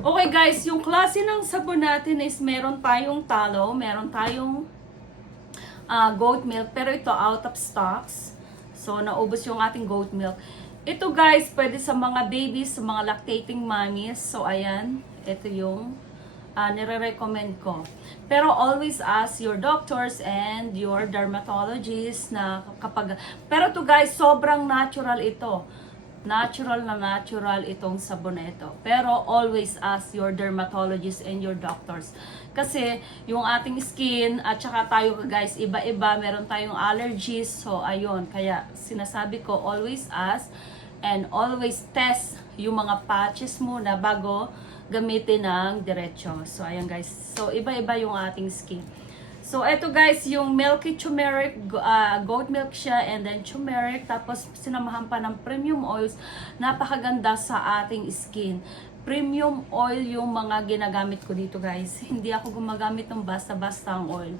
Okay guys, yung klase ng sabon natin is meron tayong talo, meron tayong goat milk, pero ito out of stocks. So, naubos yung ating goat milk. Ito guys, pwede sa mga babies, sa mga lactating mommies. So, ayan, ito yung nire-recommend ko. Pero always ask your doctors and your dermatologists na kapag... Pero to guys, sobrang natural ito. Natural na natural itong sabon na ito. Pero always ask your dermatologist and your doctors. Kasi yung ating skin at saka tayo guys, iba-iba, meron tayong allergies. So ayun, kaya sinasabi ko always ask and always test yung mga patches muna bago gamitin ng diretso. So ayan guys. So iba-iba yung ating skin. So, eto guys, yung milky turmeric, goat milk siya, and then turmeric, tapos sinamahan pa ng premium oils, napakaganda sa ating skin. Premium oil yung mga ginagamit ko dito guys. Hindi ako gumagamit ng basta-bastang oil.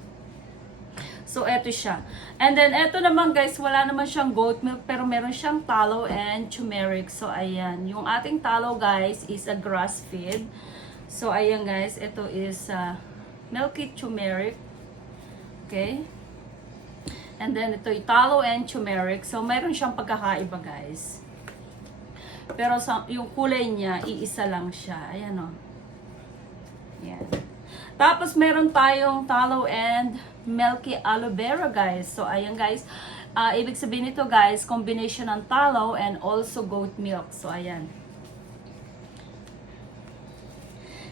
So, eto siya. And then, eto naman guys, wala naman siyang goat milk, pero meron siyang tallow and turmeric. So, ayan. Yung ating tallow guys is a grass feed. So, ayan guys, ito is milky turmeric. Okay? And then, ito tallow and turmeric. So, mayroon siyang pagkakaiba, guys. Pero, yung kulay niya, iisa lang siya. Ayan, o. Ayan. Tapos, meron tayong tallow and milky aloe vera, guys. So, ayan, guys. Ibig sabihin nito, guys, combination ng tallow and also goat milk. So, ayan.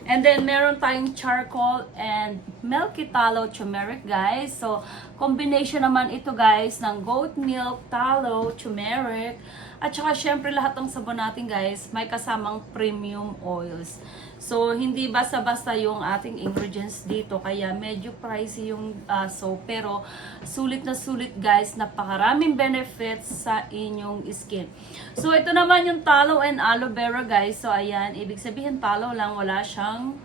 And then, meron tayong charcoal and milky tallow turmeric, guys. So, combination naman ito, guys, ng goat milk, tallow, turmeric. At saka, syempre, lahat ng sabon natin, guys, may kasamang premium oils. So, hindi basta-basta yung ating ingredients dito. Kaya, medyo pricey yung soap. Pero, sulit na sulit, guys. Napakaraming benefits sa inyong skin. So, ito naman yung tallow and aloe vera, guys. So, ayan. Ibig sabihin, tallow lang. Wala siyang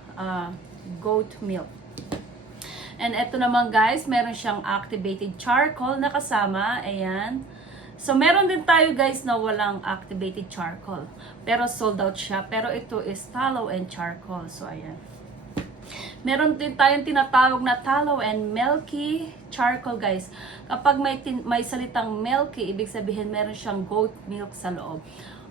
goat milk. And ito naman, guys. Meron siyang activated charcoal na kasama. Ayan. So, meron din tayo guys na walang activated charcoal. Pero sold out siya. Pero ito is tallow and charcoal. So, ayan. Meron din tayong tinatawag na tallow and milky charcoal guys. Kapag may salitang milky, ibig sabihin meron siyang goat milk sa loob.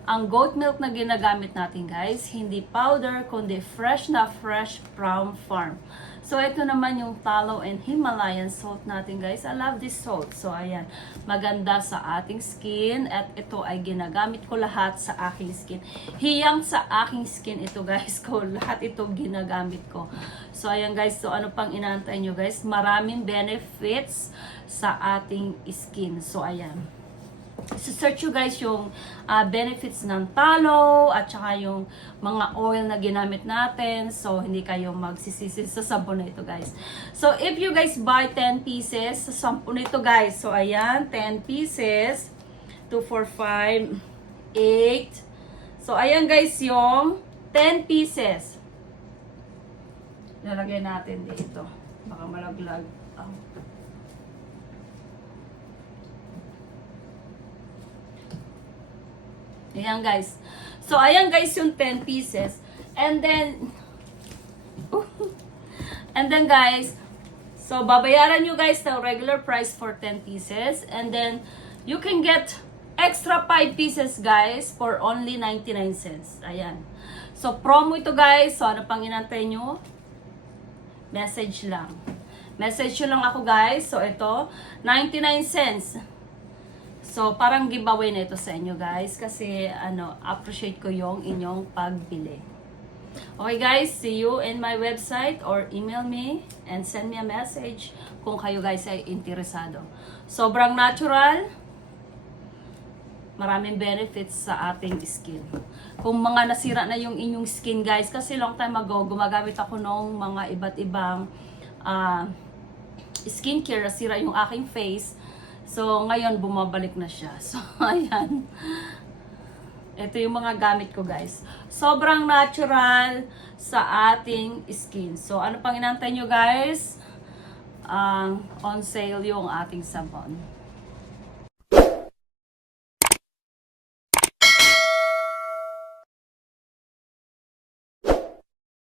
Ang goat milk na ginagamit natin guys, hindi powder, kundi fresh na fresh from farm. So, ito naman yung tallow and Himalayan salt natin guys. I love this salt. So, ayan. Maganda sa ating skin. At ito ay ginagamit ko lahat sa aking skin. Hiyang sa aking skin ito guys ko. Lahat ito ginagamit ko. So, ayan guys. So, ano pang inaantay nyo guys? Maraming benefits sa ating skin. So, ayan. So, search you guys yung benefits ng tallow at saka yung mga oil na ginamit natin. So, hindi kayo magsisisi sa sabon na ito, guys. So, if you guys buy 10 pieces sa sabon na ito, guys. So, ayan, 10 pieces. 2, 4, 5, 8. So, ayan, guys, yung 10 pieces. Nalagay natin dito. Baka malaglag. Ayan guys. So, ayan guys yung 10 pieces. And then guys, so babayaran nyo guys ng regular price for 10 pieces. And then, you can get extra 5 pieces guys for only 99 cents. Ayan. So, promo ito guys. So, ano pang inantay nyo? Message lang. Message nyo lang ako guys. So, ito, 99 cents. So, parang giveaway na ito sa inyo guys kasi appreciate ko yung inyong pagbili. Okay guys, see you in my website or email me and send me a message kung kayo guys ay interesado. Sobrang natural, maraming benefits sa ating skin. Kung mga nasira na yung inyong skin guys, kasi long time ago gumagamit ako ng mga iba't ibang skincare, nasira yung aking face. So, ngayon, bumabalik na siya. So, ayan. Ito yung mga gamit ko, guys. Sobrang natural sa ating skin. So, ano pang inantay nyo, guys? On sale yung ating sabon.